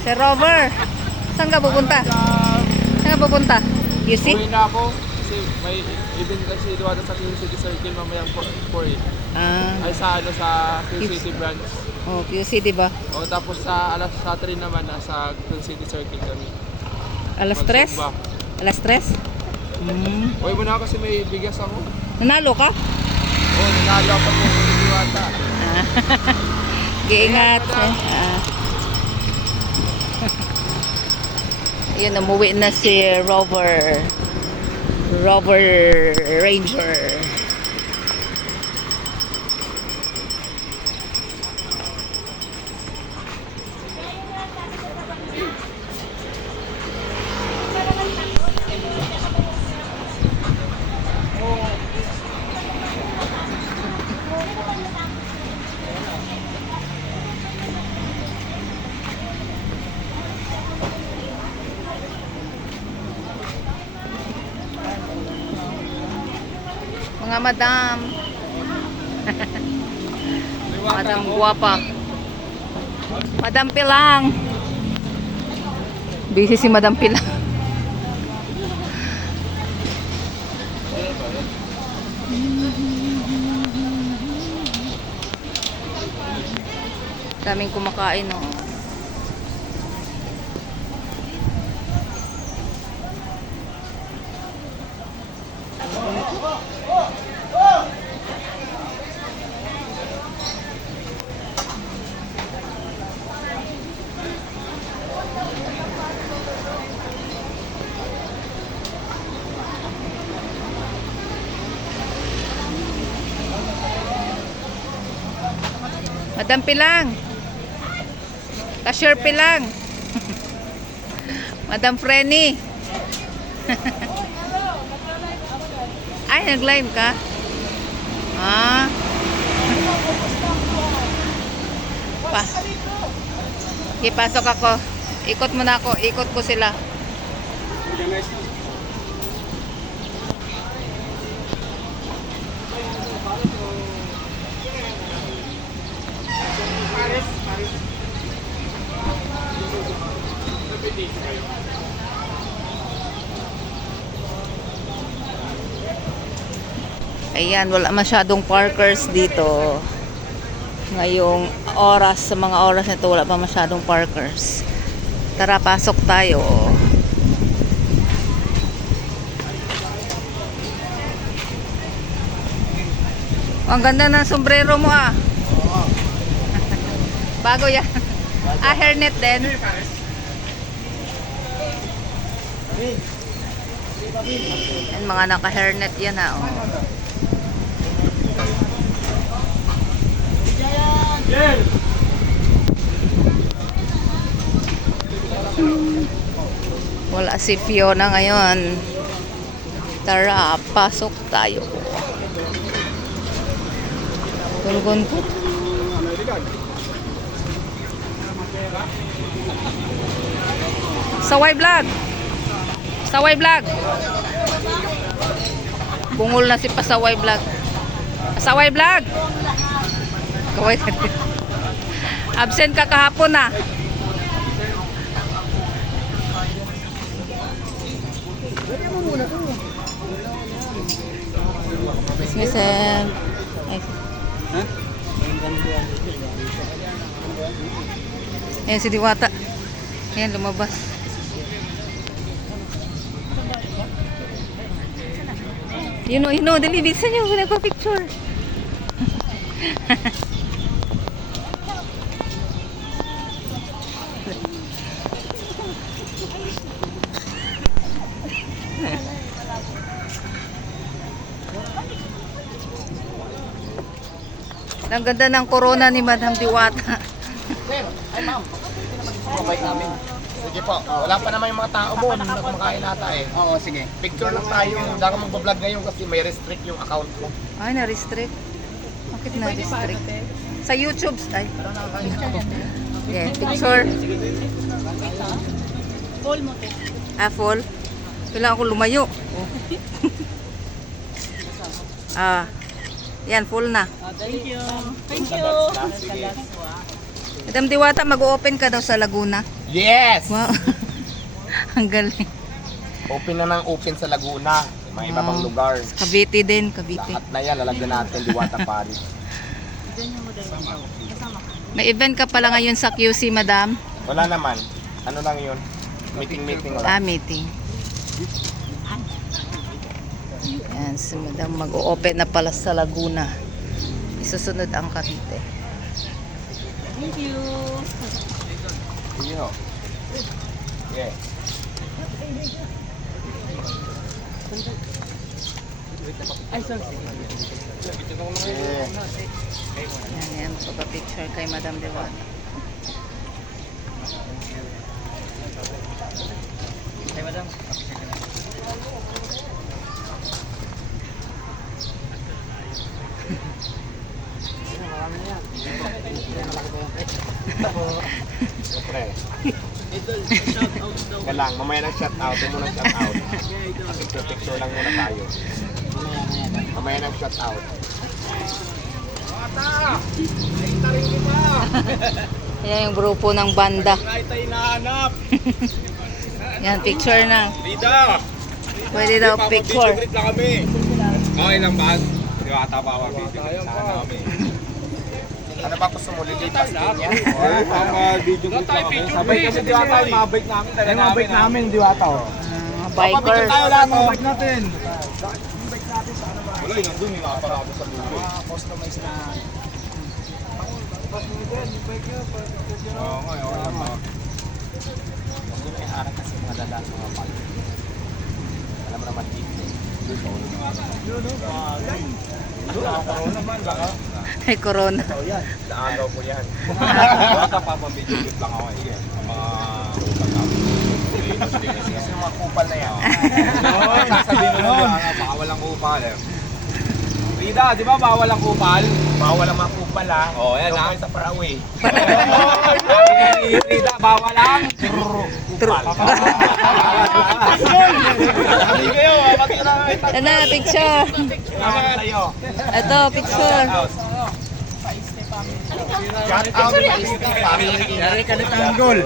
Si Rover. Saan ka pupunta? Saan ka pupunta? You see? Uwi na ako kasi may event kasi diwata sa Quezon City Circle mamayang 4 Ah, ay sa ano sa Quezon City branch. oh, QC, di ba? O tapos sa alas sa 3 naman nasa Quezon City Circle kami. Alas 3? Magsumba. Alas 3? Hmm. Uwi mo na kasi may bigas ako. Nanalo ka? Oh, nanalo ako sa diwata. Ah. Giingat. Eh. Ah. Yun, umuwi na si Rover. Rover Ranger. Mga madam. Madam guwapa. Madam Pilang. Busy si Madam Pilang. Daming kumakain, oh. Madam Pilang. Cashier Pilang. Madam Frenny. Ay, nag-live ka? Ah. Pa. Ipasok ako. Ikot mo na ako. Ikot ko sila. Ayan, wala masyadong parkers dito. Ngayong oras, sa mga oras nito, wala pa masyadong parkers. Tara, pasok tayo. Ang ganda ng sombrero mo ah. Bago yan. ah, hairnet din. Yan, mga naka-hairnet yan ah. Oh. Wala si Fiona ngayon. Tara, pasok tayo. Tulgon ko. Saway vlog. Saway vlog. Bungol na si Pasaway vlog. Pasaway vlog. Kaway Absent ka kahapon ah. Dismissal. Ay. Ayan si Diwata. Ayan, lumabas. Yun o, yun o, dali, bilisan nyo, nagpa-picture. Ang ganda ng corona ni Madam Diwata. Ay ma'am, mabait namin. Sige po, wala pa naman yung mga tao mo na kumakain nata eh. Oo, sige. Picture lang tayo, hindi ako magbablog ngayon kasi may restrict yung account ko. Ay, na-restrict. Bakit na-restrict? Sa YouTube, ay. Yeah, picture. Full mo, te. Ah, full. Kailangan ko lumayo. ah, yan, full na. Thank you. Thank you. Madam Diwata, mag-open ka daw sa Laguna. Yes! Wow. Ang galing. Open na ng open sa Laguna. May iba pang lugar. Cavite din, Cavite. Lahat na yan, lalagyan natin Diwata Paris. May event ka pala ngayon sa QC, Madam. Wala naman. Ano lang yun? Meeting-meeting lang. Ah, meeting. Yan, si Madam mag-open na pala sa Laguna. Isusunod ang Cavite. Sige ho. Yeah. Yeah. Yan, yan. Pagpa-picture kay Madam Diwata. Pre. Ka lang, mamaya ng shout out, mo ng shout out. Kasi picture lang muna tayo. Mamaya ng shout out. Yan yung grupo ng banda. Kahit tayo nahanap. Yan, picture na. Lida! Pwede daw picture. lang kami. Okay lang ba? Diwata pa ako video greet sana kami. Ano ba gusto mo? Lilipas din yan? Video clip lang kami. Sabay kasi diwata, yung mga bike namin. Talaga Yung mga bike namin, Diwata. Ah, bikers. lahat ng bike natin. Wala, yun nandun, yung nakaparado sa lulo. Customize na. Oo nga, oo nga. Hindi may harap kasi mga dala mga bike. Alam mo naman dito. Corona man, baka. Ay, corona. Naagaw ko yan. Baka pa clip lang ako. Sige, ang mga. Kasi yung mga kupal na yan. Oo, sasabihin mo na nga, baka walang kupal eh. Rida, di ba bawal ang kupal? Bawal ang mga kupal ha. Oo, yan, Doon ha? kayo sa ni Rida, bawal ang Kupal. Ito. Yan na, picture. Ito, picture. Shout out sa family. Yari ka na tanggol.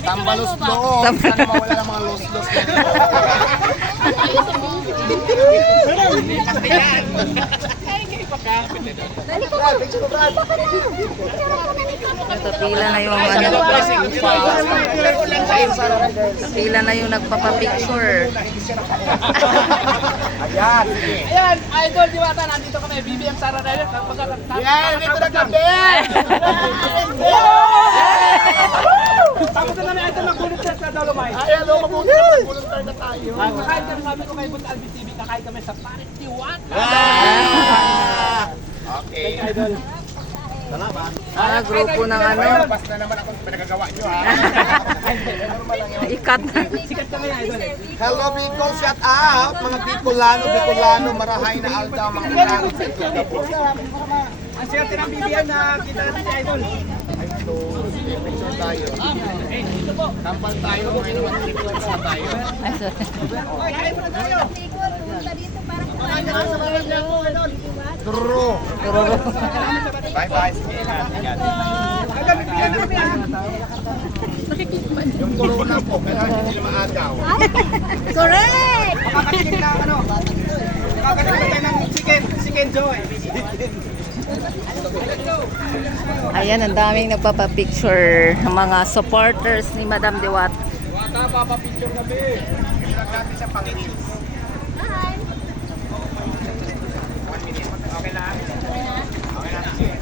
Tambalos doon. Tam- Sana mawala ng mga los-los dito. Ito, pila na yung ano. Pila na yung nagpapapicture. Ayan. Ayan, idol, di ba? Nandito kami, BBM Sara Rider. Yan, dito na kami. Tapos na namin, idol, nagbulit siya sa Dolomite. Ayan, o, mabuti na mag-volunteer na tayo. Kakain kami, sabi ko kay Boss Alvin TV, kakain kami sa Paris Tiwan. Ah! Okay. Ah, grupo ng ano. Pas na naman ako sa pinagagawa nyo ha. Ikat na. Sikat kami, idol. eh. Hello Bicol, shout out! Mga Bicolano, Bicolano, marahay na aldaw, mga Bicolano. Ang sikat ng BBM na kita natin si idol. Ito, picture tayo. Kampal tayo, may naman picture tayo. Ay, sorry. True! Tururo. Bye bye, sige ingat, ingat. Yung corona po, kailangan hindi maagaw. Makakatikim na ano. Makakatikim tayo ng chicken, chicken joy. Ayan, ang daming nagpapapicture ng mga supporters ni Madam Diwata. Diwata, papapicture kami. Ilag natin siya pang reels. One minute. Okay na? Okay na. Sige.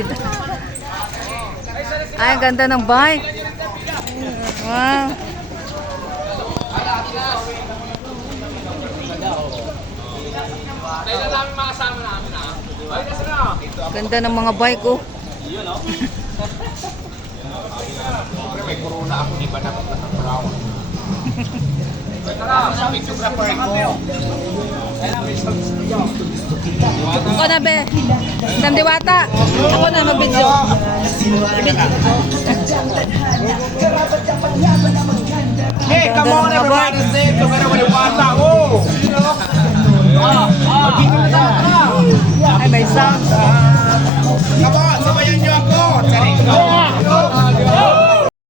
Frida. Ay, ganda ng bike. Wow. Ganda ng mga bike, oh. Siyempre may corona ako, di ba na brown? Photographer ko. Ako na, be. Madam Diwata. Ako na, mag-video. Hey, come on everybody, say together with water. Oh! Ay, may sound. Come on!